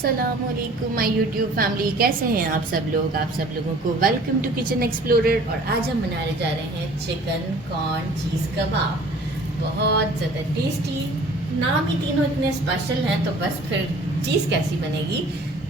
अस्सलामुअलैकुम my YouTube family, कैसे हैं आप सब लोग। आप सब लोगों को वेलकम टू किचन एक्सप्लोरर। और आज हम बनाने जा रहे हैं चिकन कॉर्न चीज़ कबाब। बहुत ज़्यादा टेस्टी, नाम ही तीनों इतने स्पेशल हैं तो बस फिर चीज़ कैसी बनेगी,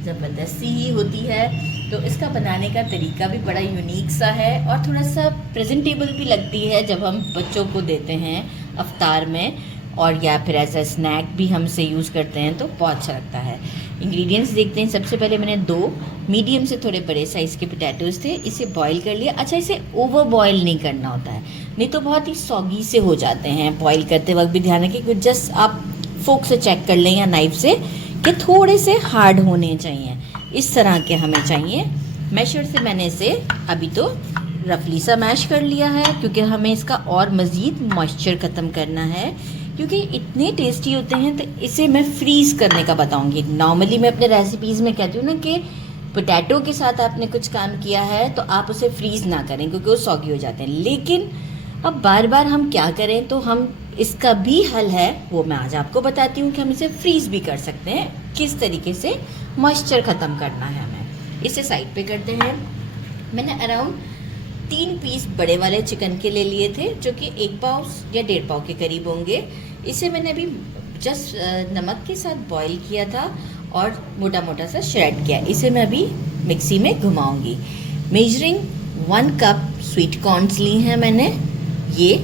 ज़बरदस्ती ही होती है। तो इसका बनाने का तरीका भी बड़ा यूनिक सा है और थोड़ा सा प्रेजेंटेबल भी लगती है जब हम बच्चों को देते हैं अफ्तार में, और या फिर एज अ स्नैक भी हम इसे यूज़ करते हैं तो बहुत अच्छा लगता है। इंग्रेडिएंट्स देखते हैं। सबसे पहले मैंने 2 मीडियम से थोड़े बड़े साइज़ के पोटैटोज़ थे, इसे बॉईल कर लिया। अच्छा, इसे ओवर बॉईल नहीं करना होता है, नहीं तो बहुत ही सॉगी से हो जाते हैं। बॉईल करते वक्त भी ध्यान रखें कि जस्ट आप फोक से चेक कर लें या नाइफ से कि थोड़े से हार्ड होने चाहिए, इस तरह के हमें चाहिए। मैशर से मैंने इसे अभी तो रफली सा मैश कर लिया है, क्योंकि हमें इसका और मज़ीद मॉइस्चर ख़त्म करना है, क्योंकि इतने टेस्टी होते हैं। तो इसे मैं फ्रीज़ करने का बताऊंगी। नॉर्मली मैं अपने रेसिपीज़ में कहती हूँ ना कि पोटैटो के साथ आपने कुछ काम किया है तो आप उसे फ्रीज़ ना करें, क्योंकि वो सॉगी हो जाते हैं। लेकिन अब बार बार हम क्या करें, तो हम इसका भी हल है, वो मैं आज आपको बताती हूँ कि हम इसे फ्रीज़ भी कर सकते हैं, किस तरीके से मॉइस्चर ख़त्म करना है हमें। इसे साइड पे करते हैं। मैंने अराउंड 3 पीस बड़े वाले चिकन के ले लिए थे, जो कि 1 पाव या 1.5 पाव के करीब होंगे। इसे मैंने अभी जस्ट नमक के साथ बॉईल किया था और मोटा मोटा सा श्रेड किया। इसे मैं अभी मिक्सी में घुमाऊंगी। मेजरिंग 1 कप स्वीट कॉर्न्स ली हैं मैंने। ये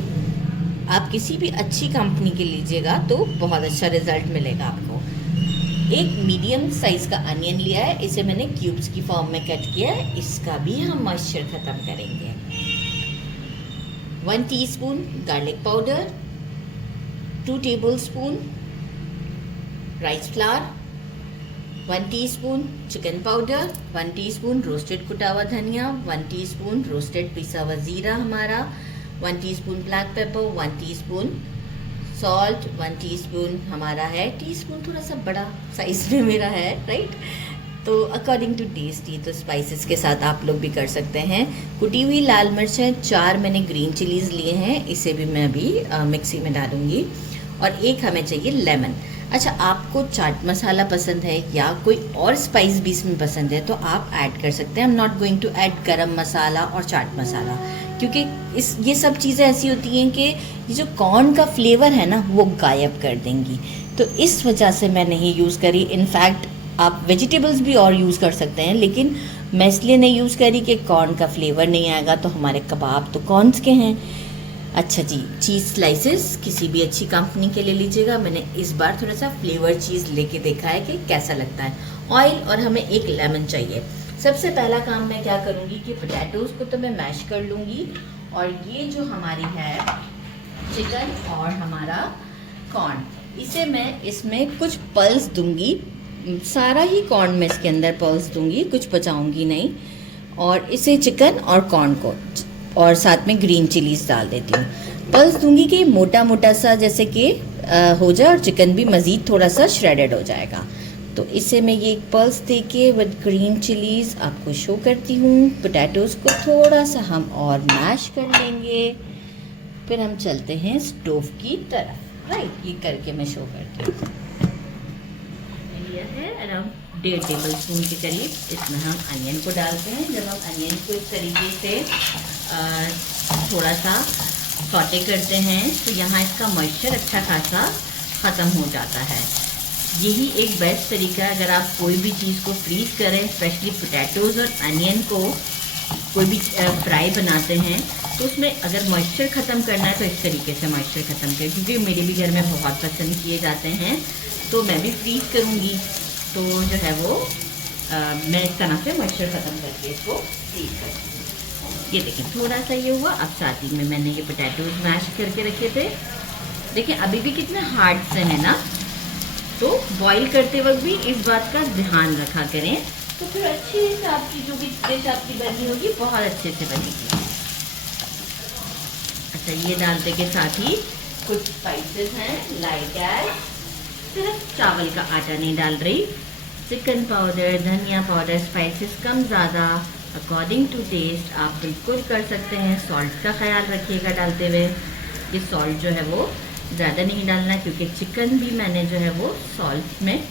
आप किसी भी अच्छी कंपनी के लीजिएगा तो बहुत अच्छा रिजल्ट मिलेगा आपको। 1 मीडियम साइज़ का अनियन लिया है, इसे मैंने क्यूब्स की फॉर्म में कट किया है। इसका भी हम मॉइस्चर ख़त्म करेंगे। 1 teaspoon garlic powder, 2 tablespoon rice flour, 1 teaspoon chicken powder, 1 teaspoon roasted कुटा हुआ धनिया, 1 टीस्पून रोस्टेड पिसा हुआ ज़ीरा हमारा, 1 teaspoon black pepper, 1 teaspoon salt, 1 teaspoon हमारा है, टीस्पून थोड़ा सा बड़ा साइज़ में मेरा है, राइट। तो अकॉर्डिंग टू टेस्ट ही तो स्पाइसेस के साथ आप लोग भी कर सकते हैं। कुटी हुई लाल मिर्चें 4 मैंने ग्रीन चिलीज़ लिए हैं, इसे भी मैं अभी मिक्सी में डालूंगी। और 1 हमें चाहिए लेमन। अच्छा, आपको चाट मसाला पसंद है या कोई और स्पाइस भी इसमें पसंद है तो आप ऐड कर सकते हैं। I am not going to add garam masala और चाट मसाला, क्योंकि ये सब चीज़ें ऐसी होती हैं कि ये जो कॉर्न का फ्लेवर है ना, वो गायब कर देंगी। तो इस वजह से मैं नहीं यूज़ करी। इनफैक्ट आप वेजिटेबल्स भी और यूज़ कर सकते हैं, लेकिन मैं इसलिए नहीं यूज़ करी कि कॉर्न का फ्लेवर नहीं आएगा। तो हमारे कबाब तो कॉर्न्स के हैं। अच्छा जी, चीज़ स्लाइसेस किसी भी अच्छी कंपनी के ले लीजिएगा। मैंने इस बार थोड़ा सा फ्लेवर चीज़ लेके देखा है कि कैसा लगता है। ऑयल और हमें 1 लेमन चाहिए। सबसे पहला काम मैं क्या करूँगी कि पोटैटोज़ को तो मैं मैश कर लूँगी, और ये जो हमारी है चिकन और हमारा कॉर्न, इसे मैं इसमें कुछ पल्स दूँगी। सारा ही कॉर्न में इसके अंदर पल्स दूँगी, कुछ बचाऊँगी नहीं। और इसे चिकन और कॉर्न को और साथ में ग्रीन चिलीज़ डाल देती हूँ। पल्स दूंगी कि मोटा मोटा सा जैसे कि हो जाए, और चिकन भी मज़ीद थोड़ा सा श्रेडेड हो जाएगा। तो इसे मैं ये 1 पल्स दे के विद ग्रीन चिलीज़ आपको शो करती हूँ। पोटैटोज़ को थोड़ा सा हम और मैश कर लेंगे, फिर हम चलते हैं स्टोव की तरफ। राइट, ये करके मैं शो करती हूँ। लिया है अराउंड 1.5 टेबलस्पून के करीब। इसमें हम अनियन को डालते हैं। जब हम अनियन को इस तरीके से थोड़ा सा सॉटे करते हैं तो यहाँ इसका मॉइस्चर अच्छा खासा ख़त्म हो जाता है। यही एक बेस्ट तरीका है अगर आप कोई भी चीज़ को फ्रीज़ करें, स्पेशली पोटैटोज़ और अनियन को कोई भी फ्राई बनाते हैं तो उसमें अगर मॉइस्चर ख़त्म करना है तो इस तरीके से मॉइस्चर ख़त्म करें, क्योंकि मेरे भी घर में बहुत पसंद किए जाते हैं। तो मैं भी फ्रीज़ करूँगी, तो जो है वो मैं इस तरह से मॉइस्चर ख़त्म करके इसको फ्रीज़ करूँगी। ये देखिए थोड़ा सा ये हुआ। अब साथ ही में मैंने ये पोटैटोज़ मैश करके रखे थे, देखिए अभी भी कितने हार्ड से है ना। तो बॉईल करते वक्त भी इस बात का ध्यान रखा करें, तो फिर अच्छे से आपकी जो भी डिश आपकी बनी होगी बहुत अच्छे से बनेगी। अच्छा, ये डालते के साथ ही कुछ स्पाइसेस हैं, लाइक एज सिर्फ चावल का आटा नहीं डाल रही, चिकन पाउडर, धनिया पाउडर, स्पाइसेस कम ज़्यादा अकॉर्डिंग टू टेस्ट आप बिल्कुल कर सकते हैं। सॉल्ट का ख्याल रखिएगा डालते हुए। ये सॉल्ट जो है वो ज़्यादा नहीं डालना, क्योंकि चिकन भी मैंने जो है वो सॉल्ट में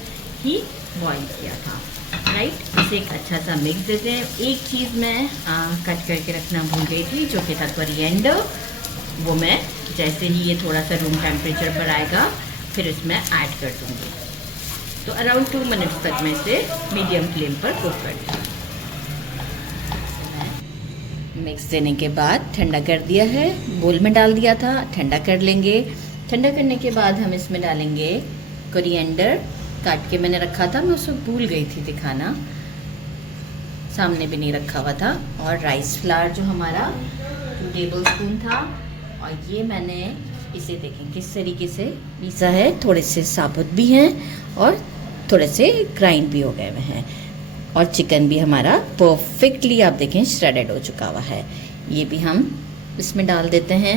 ही बॉईल किया था, राइट। इसे एक अच्छा सा मिक्स देते हैं। एक चीज़ मैं कट करके रखना भूल गई थी, जो कि था कोरिएंडर। वो मैं जैसे ही ये थोड़ा सा रूम टेम्परेचर पर आएगा फिर इसमें ऐड कर दूँगी। तो अराउंड 2 मिनट्स तक मैं इसे मीडियम फ्लेम पर कुक कर दूँगी। मिक्स देने के बाद ठंडा कर दिया है, बोल में डाल दिया था, ठंडा कर लेंगे। ठंडा करने के बाद हम इसमें डालेंगे कोरिएंडर, काट के मैंने रखा था, मैं उसको भूल गई थी दिखाना, सामने भी नहीं रखा हुआ था। और राइस फ्लावर जो हमारा 2 टेबलस्पून था, और ये मैंने इसे देखें किस तरीके से पीसा है। थोड़े से साबुत भी हैं और थोड़े से ग्राइंड भी हो गए हुए हैं। और चिकन भी हमारा परफेक्टली आप देखें श्रेडेड हो चुका हुआ है। ये भी हम इसमें डाल देते हैं।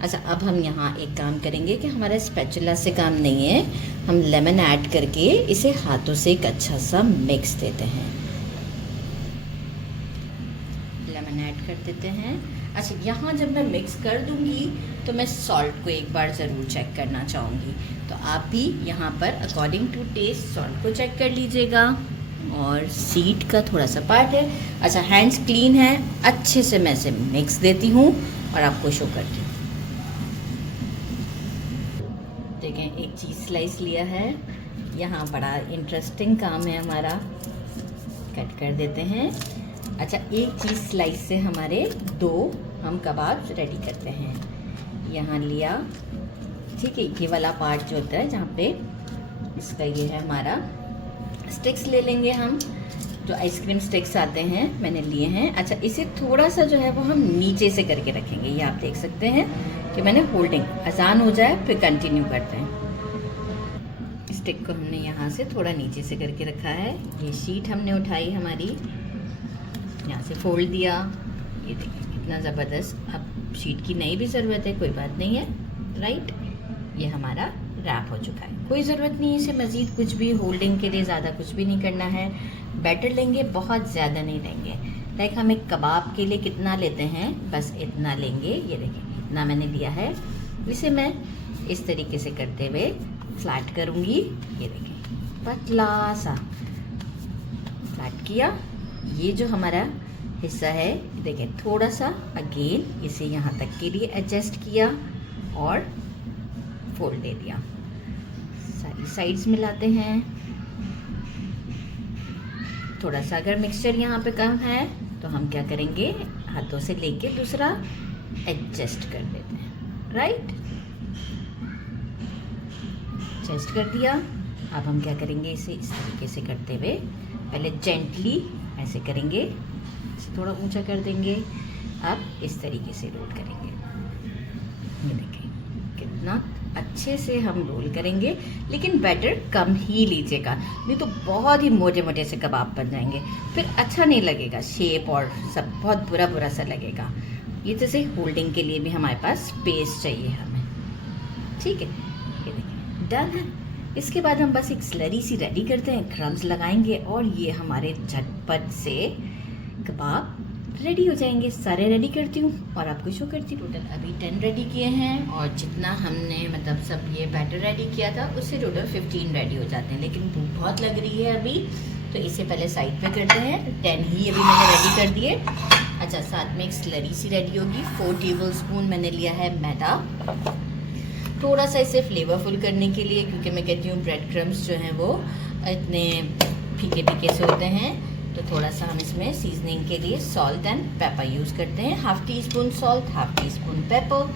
अच्छा, अब हम यहाँ एक काम करेंगे कि हमारा स्पैचुला से काम नहीं है, हम लेमन ऐड करके इसे हाथों से एक अच्छा सा मिक्स देते हैं। लेमन ऐड कर देते हैं। अच्छा, यहाँ जब मैं मिक्स कर दूँगी तो मैं सॉल्ट को एक बार ज़रूर चेक करना चाहूँगी, तो आप भी यहाँ पर अकॉर्डिंग टू टेस्ट सॉल्ट को चेक कर लीजिएगा। और सीड का थोड़ा सा पार्ट है। अच्छा, हैंड्स क्लीन है, अच्छे से मैं इसे मिक्स देती हूँ और आपको शो करती हूँ। देखें, एक चीज़ स्लाइस लिया है, यहाँ बड़ा इंटरेस्टिंग काम है हमारा, कट कर देते हैं। अच्छा, एक चीज़ स्लाइस से हमारे 2 हम कबाब रेडी करते हैं। यहाँ लिया, ठीक है, ये वाला पार्ट जो होता है जहाँ पे इसका ये है हमारा, स्टिक्स ले लेंगे हम, जो आइसक्रीम स्टिक्स आते हैं मैंने लिए हैं। अच्छा, इसे थोड़ा सा जो है वो हम नीचे से करके रखेंगे। ये आप देख सकते हैं कि मैंने होल्डिंग आसान हो जाए फिर कंटिन्यू करते हैं। स्टिक को हमने यहाँ से थोड़ा नीचे से करके रखा है। ये शीट हमने उठाई हमारी, यहाँ से फोल्ड दिया। ये देखिए कितना ज़बरदस्त। अब शीट की नहीं भी ज़रूरत है, कोई बात नहीं है, राइट। ये हमारा रैप हो चुका है, कोई ज़रूरत नहीं है इसे मज़ीद कुछ भी होल्डिंग के लिए ज़्यादा कुछ भी नहीं करना है। बैटर लेंगे, बहुत ज़्यादा नहीं लेंगे, लाइक हम एक कबाब के लिए कितना लेते हैं बस इतना लेंगे। ये देखिए इतना मैंने लिया है। इसे मैं इस तरीके से करते हुए फ्लैट करूँगी। ये देखिए पतला सा फ्लैट किया। ये जो हमारा हिस्सा है देखिए थोड़ा सा अगेन इसे यहाँ तक के लिए एडजस्ट किया और फोल्ड दे दिया। सारी साइड्स मिलाते हैं। थोड़ा सा अगर मिक्सचर यहाँ पे कम है तो हम क्या करेंगे, हाथों से लेके दूसरा एडजस्ट कर देते हैं, राइट। एडजस्ट कर दिया। अब हम क्या करेंगे, इसे इस तरीके से करते हुए पहले जेंटली ऐसे करेंगे, इसे थोड़ा ऊंचा कर देंगे। अब इस तरीके से रोल करेंगे। ये देखें कितना अच्छे से हम रोल करेंगे, लेकिन बैटर कम ही लीजिएगा, नहीं तो बहुत ही मोटे मोटे से कबाब बन जाएंगे, फिर अच्छा नहीं लगेगा, शेप और सब बहुत बुरा बुरा सा लगेगा। ये जैसे होल्डिंग के लिए भी हमारे पास स्पेस चाहिए हमें, ठीक है। ये देखिए डन है। इसके बाद हम बस एक स्लरी सी रेडी करते हैं, क्रम्स लगाएंगे और ये हमारे झटपट से कबाब रेडी हो जाएंगे। सारे रेडी करती हूँ और आपको शो करती हूँ। टोटल अभी 10 रेडी किए हैं और जितना हमने मतलब सब ये बैटर रेडी किया था उससे टोटल 15 रेडी हो जाते हैं, लेकिन भूख बहुत लग रही है अभी, तो इसे पहले साइड पे करते हैं। 10 ही अभी मैंने रेडी कर दिए। अच्छा, साथ में एक स्लरी सी रेडी होगी। 4 टेबलस्पून मैंने लिया है मैदा, थोड़ा सा इसे फ्लेवरफुल करने के लिए, क्योंकि मैं कहती हूँ ब्रेड क्रम्स जो हैं वो इतने फीके फीके से होते हैं, तो थोड़ा सा हम इसमें सीजनिंग के लिए सॉल्ट एंड पेपर यूज़ करते हैं। 1/2 टीस्पून सॉल्ट, 1/2 टीस्पून पेपर।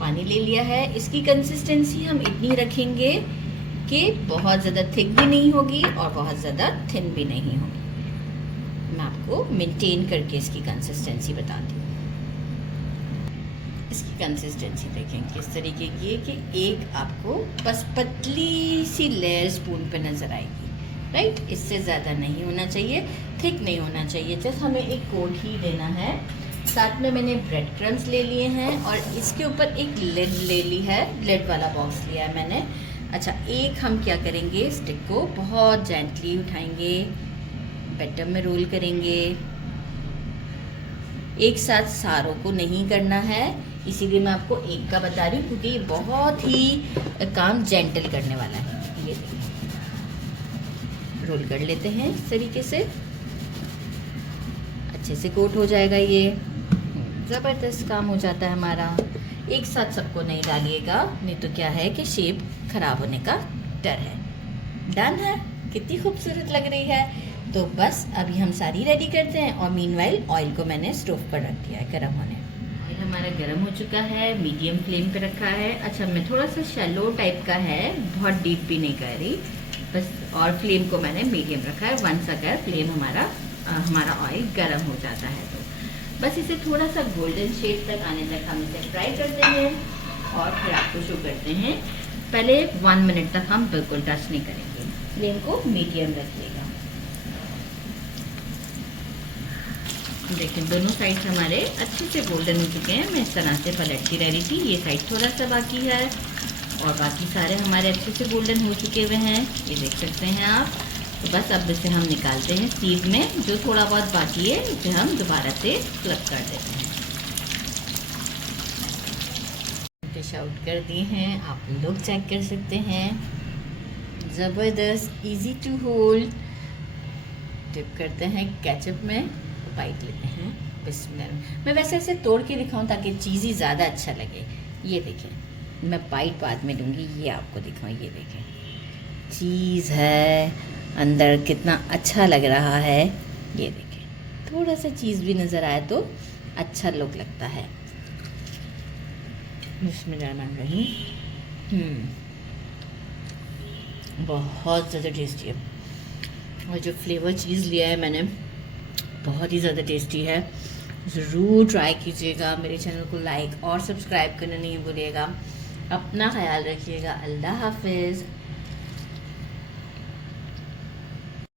पानी ले लिया है। इसकी कंसिस्टेंसी हम इतनी रखेंगे कि बहुत ज़्यादा थिक भी नहीं होगी और बहुत ज़्यादा थिन भी नहीं होगी। मैं आपको मेंटेन करके इसकी कंसिस्टेंसी बताती हूँ। इसकी कंसिस्टेंसी देखें किस तरीके की है कि एक आपको बस पतली सी लेयर स्पून पे नज़र आएगी, राइट। इससे ज़्यादा नहीं होना चाहिए, थिक नहीं होना चाहिए, जस्ट हमें एक कोट ही देना है। साथ में मैंने ब्रेड क्रम्स ले लिए हैं और इसके ऊपर एक लिड ले ली है, लिड वाला बॉक्स लिया है मैंने। अच्छा, एक हम क्या करेंगे, स्टिक को बहुत जेंटली उठाएंगे, बैटर में रोल करेंगे। एक साथ सारों को नहीं करना है, इसीलिए मैं आपको एक का बता रही हूँ, क्योंकि ये बहुत ही काम जेंटल करने वाला है। ये रोल कर लेते हैं इस तरीके से, अच्छे से कोट हो जाएगा ये। ज़बरदस्त काम हो जाता है हमारा। एक साथ सबको नहीं डालिएगा, नहीं तो क्या है कि शेप खराब होने का डर है। डन है, कितनी खूबसूरत लग रही है। तो बस अभी हम सारी रेडी करते हैं, और मीनवाइल ऑयल को मैंने स्टोव पर रख दिया है गर्म होने। ऑयल हमारा गर्म हो चुका है, मीडियम फ्लेम पे रखा है। अच्छा, मैं थोड़ा सा शैलो टाइप का है, बहुत डीप भी नहीं कर रही बस, और फ्लेम को मैंने मीडियम रखा है। वंस अगर फ्लेम हमारा ऑयल गर्म हो जाता है तो बस इसे थोड़ा सा गोल्डन शेड तक आने तक हम इसे फ्राई करते हैं, और फिर आपको शो करते हैं। पहले 1 मिनट तक हम बिल्कुल टच नहीं करेंगे, फ्लेम को मीडियम रखिएगा। देखिए दोनों साइड हमारे अच्छे से गोल्डन हो चुके हैं। मैं इस तरह से पलटती रह रही थी, ये साइड थोड़ा सा बाकी है, और बाकी सारे हमारे अच्छे से गोल्डन हो चुके हुए हैं, ये देख सकते हैं आप। तो बस अब इसे हम निकालते हैं सीध में, जो थोड़ा बहुत बाकी है इसे हम दोबारा से फ्लिप कर देते हैं। डिश आउट कर दिए हैं, आप लोग चेक कर सकते हैं। ज़बरदस्त, इजी टू होल्ड। डिप करते हैं केचप में, बाइट लेते हैं। बिस्मिल्लाह। मैं वैसे ऐसे तोड़ के दिखाऊं ताकि चीज़ ही ज़्यादा अच्छा लगे। ये देखें, मैं बाइट बाद में लूँगी, ये आपको दिखाऊं। ये देखें, चीज़ है अंदर, कितना अच्छा लग रहा है। ये देखें, थोड़ा सा चीज़ भी नज़र आए तो अच्छा लुक लगता है। बिस्मिल्लाहिर्रहमानिर्रहीम। बहुत ज़्यादा टेस्टी है, और जो फ्लेवर चीज़ लिया है मैंने बहुत ही ज़्यादा टेस्टी है। ज़रूर ट्राई कीजिएगा। मेरे चैनल को लाइक और सब्सक्राइब करना नहीं भूलिएगा। अपना ख्याल रखिएगा। अल्लाह हाफिज़।